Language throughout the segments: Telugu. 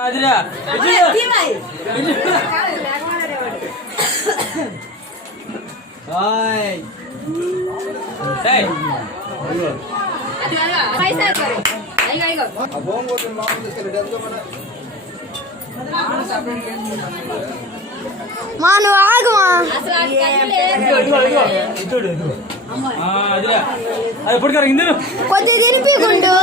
అదిరా మా నువ్వు ఆగుమా అది ఎప్పుడు కరిగింది కొద్ది తినిపికుండు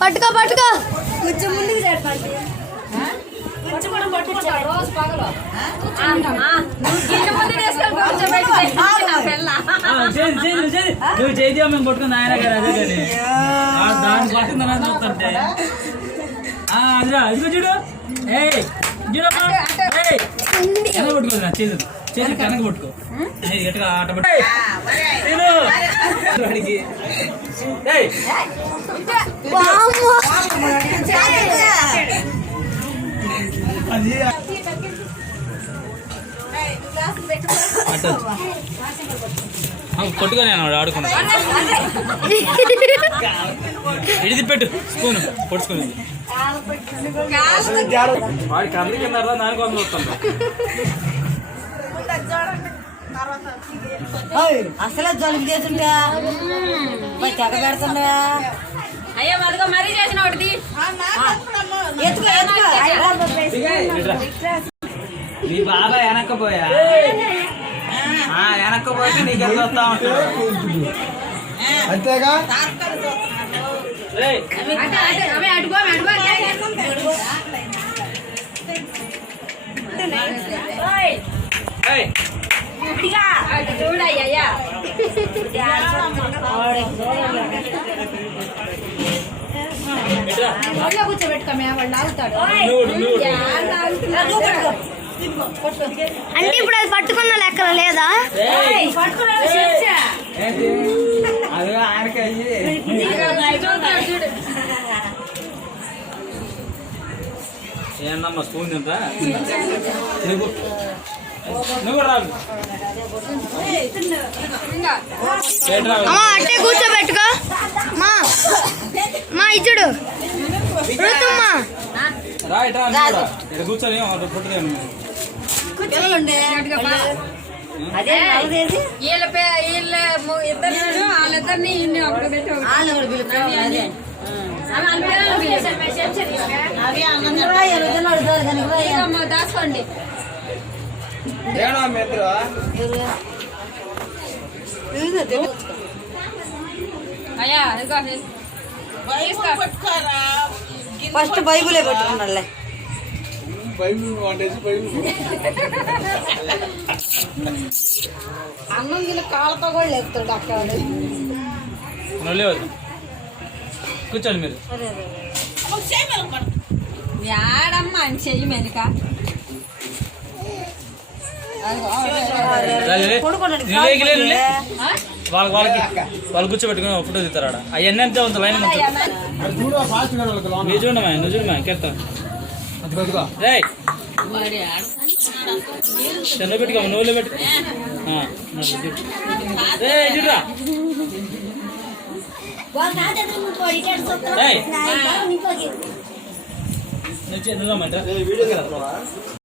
పట్టుకో పట్టుకో కొంచెం ముందుకు చెప్పండి నువ్వు చేతి మేము కొట్టుకుని ఆయన గారు అదే కానీ దాన్ని పట్టుకుందని చూస్తుంటే అదిరా అదిగో చూడు చూడమ్మా వెనక పట్టుకో చేతి చేతి వెనక పట్టుకో ఎట్టుగా ఆట పట్టు కొట్టుకొని ఆడుకున్నా ఇడిది పెట్టు స్పూన్ పొడుచుకుని వాడి కర్రీ కింద దానికోసం వస్తాను అసలే జలుబు చేస్తుంటా తెగ పెడుతుందా అయ్యా మరిగా మరీ చేసిన ఒకటి నీ బాబా వెనక్కపోయా వెనక్కపోతే నీకు ఎంత వస్తా ఉంటాడు అంతేగా చూడయ్యా కూర్చోబెట్టుకోమే వాళ్ళు ఆగుతాడు అంటే ఇప్పుడు అది పట్టుకున్న లెక్కన లేదా ఏందమ్మా స్పూన్ తింట నువ్వు రాదు అట్టే కూర్చోబెట్టుకో మా మా ఇచ్చుడు ఋతుమ్మా రా ఇట్రా ఇక్కడ కూర్చొని వాళ్ళిద్దరిని దాచుకోండి అయ్యా ఫస్ట్ బైబులే పెట్టుకున్నాడులే అన్నం గిన్నె కాళ్ళతో కూడా లేపుతాడు అక్కడ కూర్చోండి మీరు యాడమ్మా అని చెయ్యి మెలిక వాళ్ళకి వాళ్ళు కూర్చోబెట్టుకుని ఫోటో తీస్తారా అవన్నీ అంతే ఉంది లైన్ నువ్వు చూడమా నువ్వు చూడమా కెత్తా చెన్న పెట్టుకో నువ్వులో పెట్టు చూడరా నువ్వు